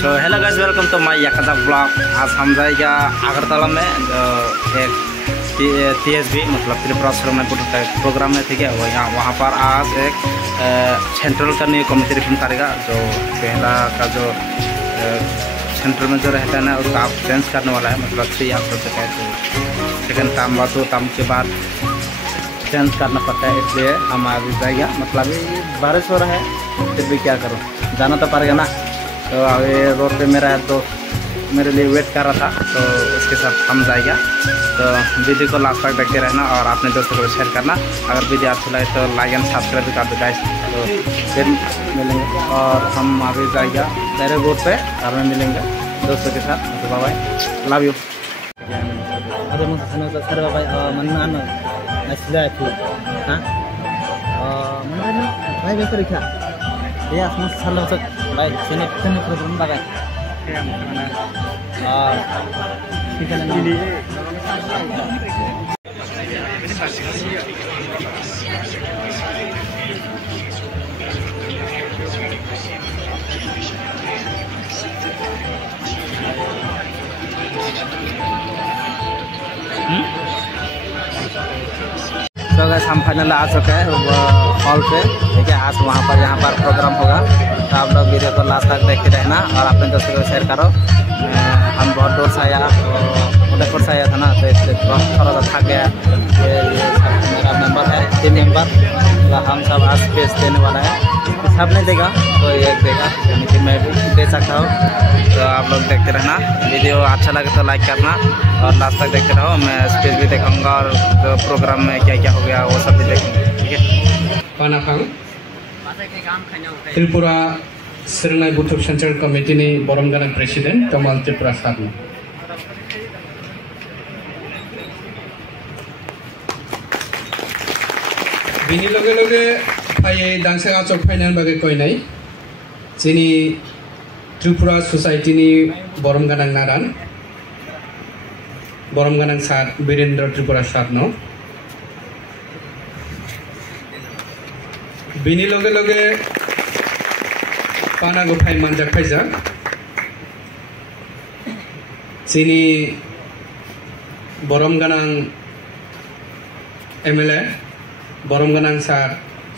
So hello guys, welcome to my Yakada vlog। आज हम जाएगा अगरतला में एक TSB मतलब त्रिपुरा श्रमण का प्रोग्राम है, ठीक है। वहाँ पर आज एक सेंट्रल का न्यू कमेटी रिफॉर्म करेगा। जो पहला का जो सेंट्रल में जो रहता है ना, उसका आप चेंज करने वाला है, मतलब 3 आप तक है। तो सेकेंड टर्म व 2 टर्म के बाद चेंज करना पड़ता है, इसलिए हम अभी जाएगा। मतलब ये बारिश हो रहा है, फिर भी क्या करूँ, जाना तो पड़ेगा ना। तो अभी रोड पे मेरा दोस्त मेरे लिए वेट कर रहा था, तो उसके साथ हम जाएगा। तो वीडियो को लास्ट तक देखते रहना और अपने दोस्तों को शेयर करना। अगर वीडियो अच्छा लगे तो लाइक एंड सब्सक्राइब भी कर दो गाइस। तो फिर मिलेंगे और हम अभी जाएगा मेरे रोड पे, और मैं मिलेंगे दोस्तों के साथ। तो बाय बाय, लव यू। अरे मुझे सर बाय मन आना असला थी हां मन भाई बेकर क्या या समझ सालों तक भाई सेने प्रोग्राम लगा ठीक है ना। तो गाइस हम फाइनल आ चुके हैं हॉल पे, ठीक है। आज वहाँ पर यहाँ पर प्रोग्राम होगा, तो आप लोग वीडियो को लास्ट तक देखते रहना और अपने दोस्तों को शेयर करो। हम बहुत दूर से आया, तो उदयपुर से आया था ना, तो इसलिए थोड़ा सा थक गया। ये सब मेरा मेंबर है, 3 मेंबर, तो हम सब आज स्पेस देने वाला है। सब नहीं देगा तो एक देगा, यानी कि मैं भी दे सकता हूँ। तो आप लोग देखते रहना, वीडियो अच्छा लगे तो लाइक करना और लास्ट तक देखते रहो। मैं स्पेस भी देखूँगा और जो प्रोग्राम में क्या क्या हो गया वो सब भी देखूँगा, ठीक है। पानाखांग त्रिपुरा सिरनाय बुथुब सेंट्रल कमिटी ने बरमगाना प्रेसिडेंट कमल त्रिपुरा साधना बिनि लगे लगे फाये दांसा आचक फाइनाल बागे कोइनाय जेनि त्रिपुरा सोसाइटी नि बरमगाना नारान बरमगाना सार वीरेंद्र त्रिपुरा साधना बिनि लगे लगे पाना गफाय मानजा खायजा जेनि बरमगाना MLA बरमगाना सार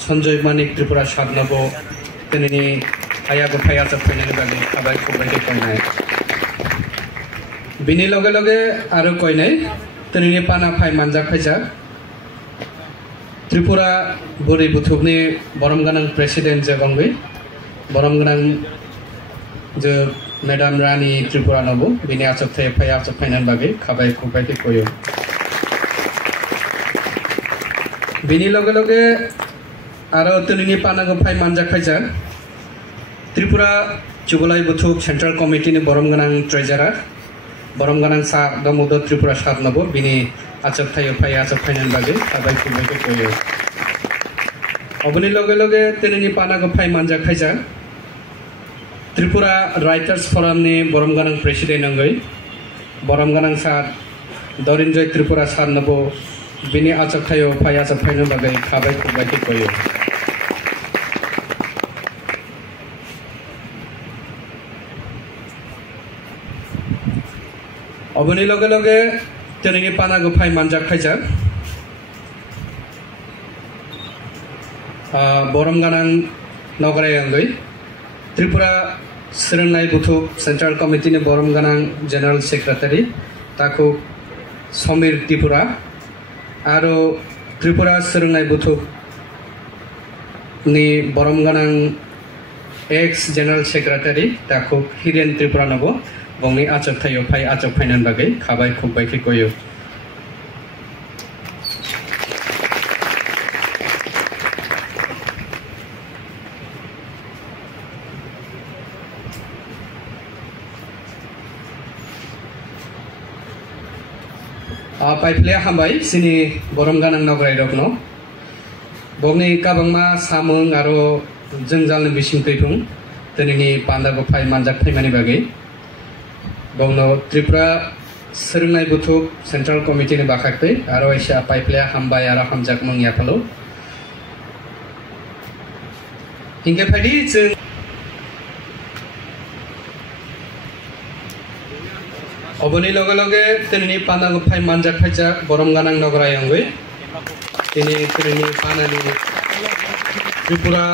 संजय मानिक त्रिपुरा साधनाबो दिनैनि आया गफाय आजाद फैनायनि बागै खाबाय खबाय देखायनाय बिनि लगे लगे आरो कयनाय दिनैनि पाना फाय मानजा खायजा त्रिपुरा बुरै बुथुबनि बरमगाना प्रेसिडेंट जगंगै बरमगाना जो मैडम रानी त्रिपुरा नबो बिनि आचकथाय फाय आचक फायनायनि बागै खाबाय खबाय देखायो बिनि लगे लगे आरो दिनैनि पाना गफाय मानजा खायजा त्रिपुरा जुगलाय बुथुब सेंट्रल कमिटी नि बरमगाना ट्रेजारार बरमगाना सा दामोदर त्रिपुरा साधनाबो बिनि आचकथाय फाय आचक फायनायनि बागै खाबाय खबाय देखायो अबनि लगे लगे दिनैनि पाना गफाय मानजा खायजा त्रिपुरा राइटर्स फोरम नि बरमगाना प्रेसिडेंट अंगै बरमगाना सा दरिंजय त्रिपुरा साधनाबो बिनि आचकथाय फाय आचक फायनायनि बागै खाबाय खबाय देखायो अबनि लगे लगे दिनैनि पाना गफाय मानजा खायजा बरमगाना नगराय अंगै त्रिपुरा सिरनाय बुथुब सेंट्रल कमिटी नि बरमगाना जनरल सेक्रेटारी ताकु समीर त्रिपुरा आरो त्रिपुरा सिरनाय बुथुब नि बरमगाना एक्स जनरल सेक्रेटारी ताकु हिरेन त्रिपुरा नबो बंनि आचकथाय फाय आचक फायनायनि बागै खाबाय खबाय देखायो पाइपले हामबाय सिनि बरमगाना नगराय रखनो बंनि काबांमा सामों आरो जोंजालनि बिसिं फैफुं दिनैनि पाना गफाय मानजा फैमानि बागै बंनो त्रिपुरा सिरनाय बुथुब सेंट्रल कमिटी नि बाखाखै आरो एसा पाइपले हामबाय आरो हामजाक मंगिया फालो हिंगे फायदि जों Oboni loge loge tini panago phai manjak phaijak borom ganang nograi angoi tini panani Tripura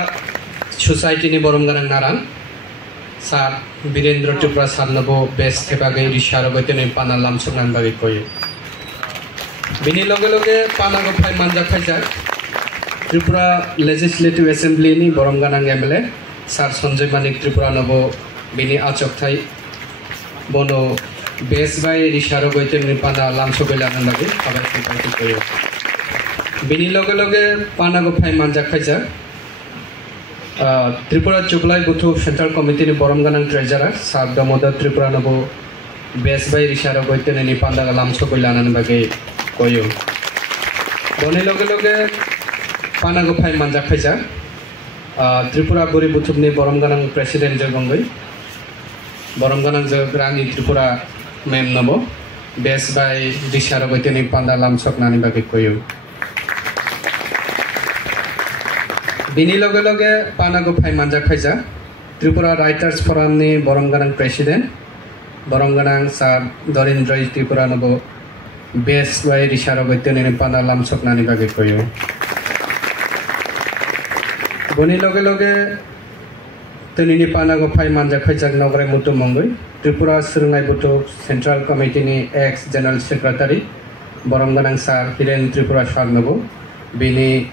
society ni borom ganang narang sar Birendra Tripura sarnabo best thebagai risharo tini pana lamsuk nan bagi koyo bini loge loge panago phai manjak phaijak Tripura Legislative Assembly ni borom ganang MLA sar Sanjay Manik Tripura nobo bini achok thai bono best by risharo tini pana lamsuk nan bagi kabar kita koyo bini loge loge panago phai manjak phaijak Tripura Chuglai Buthu Central Committee ni borom ganang treasurer sab Damodar Tripura nobo best by risharo tini ni pana lamsuk nan bagi koyo boni loge loge panago phai manjak phaijak Tripura Gori Buthu ni borom ganang president jogongoi borom ganang jograni Tripura mem nobo best by risharo tini pana lamsuk nani bagi koyo bini loge loge panago phai manjak phaijak Tripura Writers Forum ni borom ganang president borom ganang sar Dorindra Tripura nobo best by risharo tini pana lamsuk nani bagi koyo boni loge loge tini panago phai manjak phaijak nograi mutu mongoi Tripura Surungai Buthu Central Committee ni ex General Secretary borom ganang sar Hiren Tripura sarnobo bini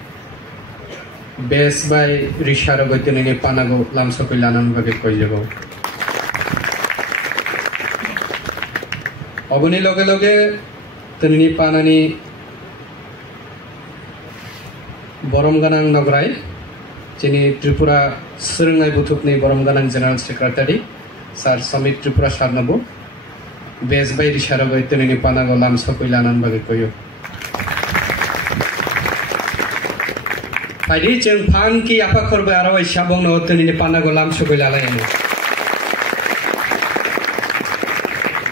best by risharo tini panago lamsuk lanan bagi koyo oboni loge loge tini panani borom ganang nograi Chini Tripura Surungai Buthu ni borom ganang General Secretary Sar Samit Tripura sarnabo best by risharo tini panago lamsuk lanan bagi koyo Padi jeng pan ki apa korbe arawai sabong no tini panago lamsuk lalai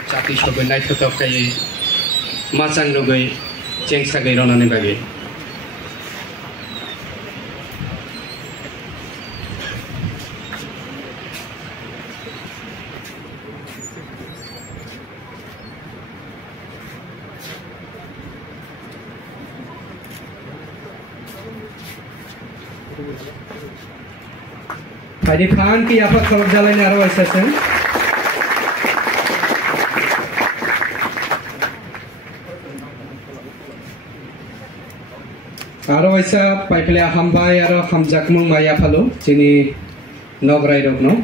Chati sobe nai thutok kai macang nogai jeng sagai ronani bagi Padi pan ki apa korbe jalai ni arawai sesen Aro aisa paipele hambai aro hamjakmung maya phalo chini nograi rokno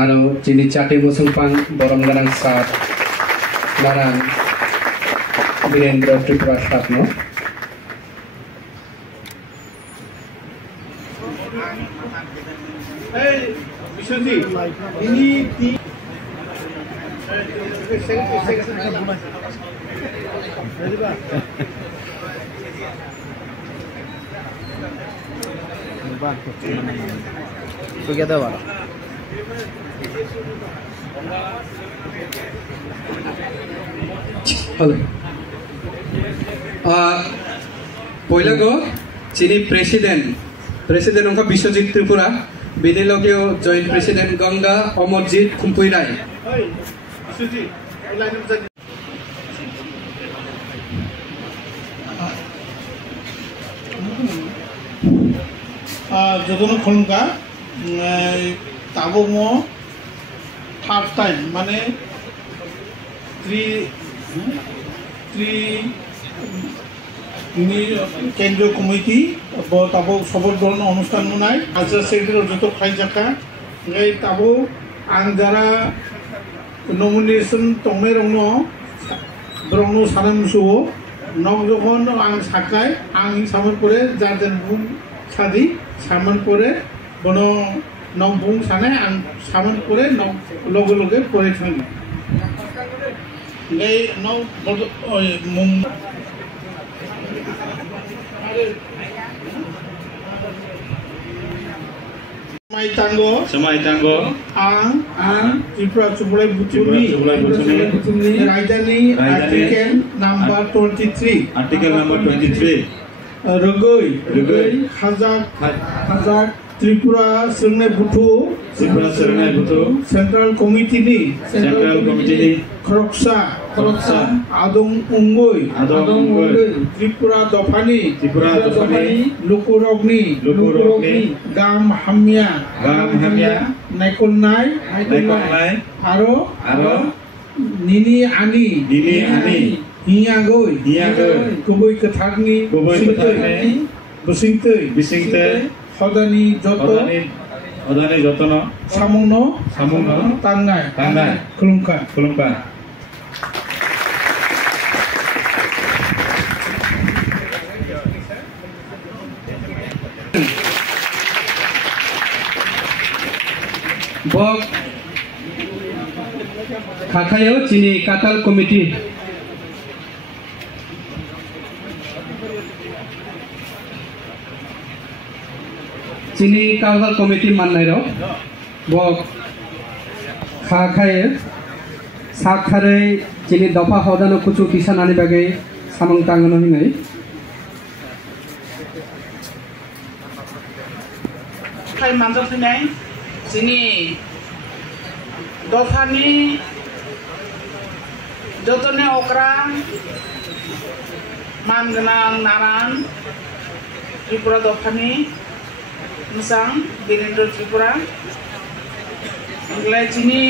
aro chini chati musungpang borom ganang sar narang Birendra Tripura satno Hey Vishnuji ini di Together wala Hello Poila go chini president ongka Biswajit Tripura bini logio joint president Ganga Amarjit Kumpui Rai Hey Vishnuji line jodono khonka tabo mo third time mane 3 ini কেন্দ্রীয় committee তাবো সবর ধরনের অনুষ্ঠান মনায় cultural secretary যত খাই জাকা এই তাবো আং যারা nomination তমে রংনো সানামসু knock যখন আং সাকায় আং সামন করে যাদের বুম সাদি সামন করে বনো নক বুম সানে আং সামন করে নক লগে লগে করে থাকি এই knock মুম Semai tanggo ang Tripura Chuglai Buthu Rajdhani article number 23 article number 23 Rogoi Hazak Tripura सोलोंनाय बुथु सेंट्रल कमिटी खरकसा आदं उंगुई त्रिपुरा दफानी लुकुरगनी गाम हामिया नायकलनाय आरो निनी आनी हियागै गुबै कथारनि बिसिंतै हदानि जतन सामुनो तांनाय खुलुमखा बक खाखायो चिनी काताल कमिटी चिनी काताल कमिटी माननाय र बक खाखायो साखारै चिनी दफा हदानो कुचु किसानानि बागै सामं तांगनो हिनै खाय मानजा फैनाय चिनी दफानि जतने अक्रा मानगोनां नारान त्रिपुरा दफानि मोजां वीरेन्द्र त्रिपुरा चिनी